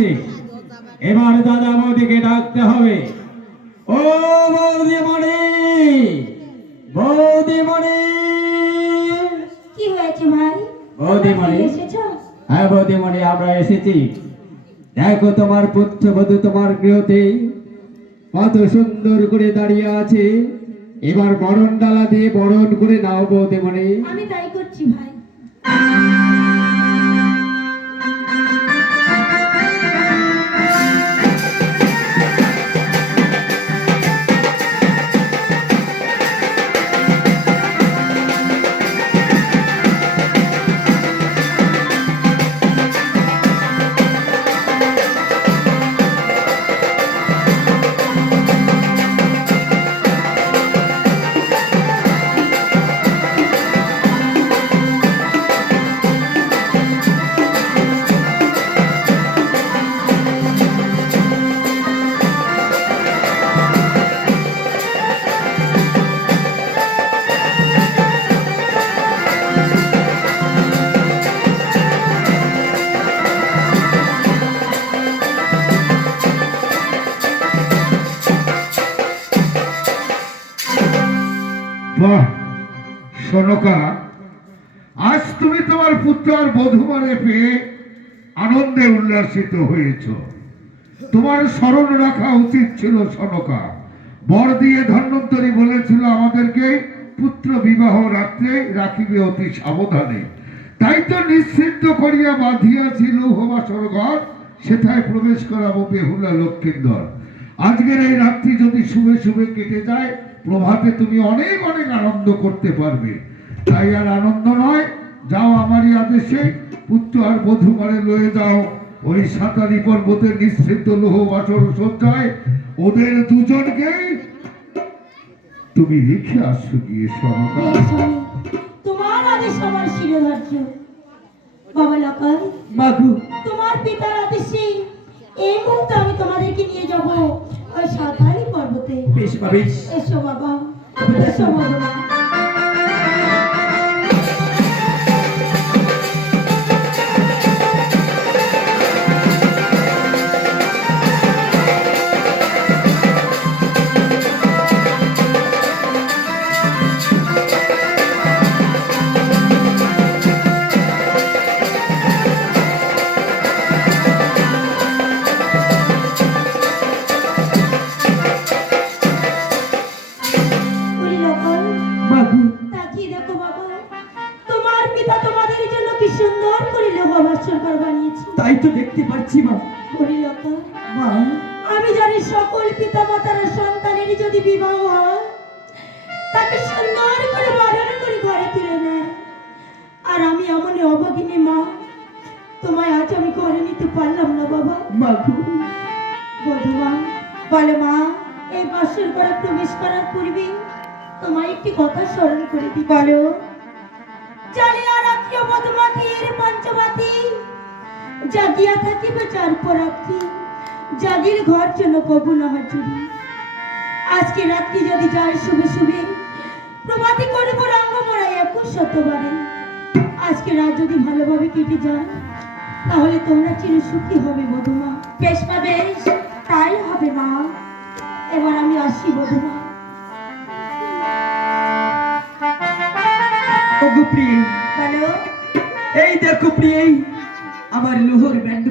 এসেছে। এবার দাদা বৌদিকে ডাকতে হবে। ও বৌদিমণি, বৌদিমণি। কি হয়েছে ভাই? বৌদিমণি, এসেছো? হ্যাঁ বৌদিমণি, আমরা এসেছি। দেখো তোমার পুত্রবধূ তোমার গৃহতে কত সুন্দর করে দাঁড়িয়ে আছে। এবার বরণ ডালা দিয়ে বরণ করে নাও বৌদিমণি। আমি তাই করছি ভাই। বাহ সনকা, আজ তুমি তোমার পুত্র আর বধূমারে পেয়ে আনন্দে উল্লাসিত হয়েছ। তোমার স্মরণ রাখা উচিত ছিল সনকা। বর দিয়ে ধন্বন্তরী বলেছিল আমাদেরকে পুত্র বিবাহ রাত্রে রাখিবে অতি সাবধানে। তাই তো নিশ্চিন্ত করিয়া বাঁধিয়াছিল হোমাসর ঘর, সেথায় প্রবেশ করাবো বেহুলা লক্ষ্মীন্দর। আজকের এই রাত্রি যদি শুভে শুভে কেটে যায়, প্রভাতে তুমি অনেক অনেক আনন্দ করতে পারবে। তাই আর আনন্দ নয়, যাও আমারই আদেশে পুত্র আর বধূমারে লয়ে যাও ওই সাঁতারি পর্বতের নিশ্চিন্ত লোহ বাসর সজ্জায়। ওদের দুজনকেই তুমি রেখে আসো গিয়ে সনকা। তোমার আদেশ আমার শিরোধার্য। বাবা লকার, মাগু, তোমার পিতার আদেশে এই মুহূর্তে আমি তোমাদেরকে নিয়ে যাব ওই সাঁতারি পর্বতে। বেশ বেশ। এসো বাবা, এসো মধুমা। তাই তো দেখতে পাচ্ছি মা। আমি জানি সকল পিতা মাতার সন্তানের যদি বিবাহ হয় তাকে সুন্দর করে বারণ করে ঘরে তুলে নেয়, আর আমি এমন অভাগিনী মা, তোমায় আজ আমি ঘরে নিতে পারলাম না বাবা। বধূমা, বলে মা, এই বাসর ঘরে প্রবেশ করার পূর্বে তোমায় একটি কথা স্মরণ করে দিই। বলো। জালিয়া রাখিও মধুমাখির পঞ্চমাতি, জাগিয়া থাকিবে চার পরাক্ষী, জাগির ঘর যেন কবু না হয় চুরি। আজকে রাত্রি যদি যায় শুভে শুভে, প্রভাতী করবো রঙ্গ মোড়াই 21 আজকে রাত যদি ভালোভাবে কেটে যায়, তাহলে তোমরা চির সুখী হবে বধূমা। বেশ মা, বেশ তাই হবে মা। এবার আমি আসি বধূমা। প্রিয়, বলো। এই দেখো প্রিয়, আমার লোহর ব্যান্ড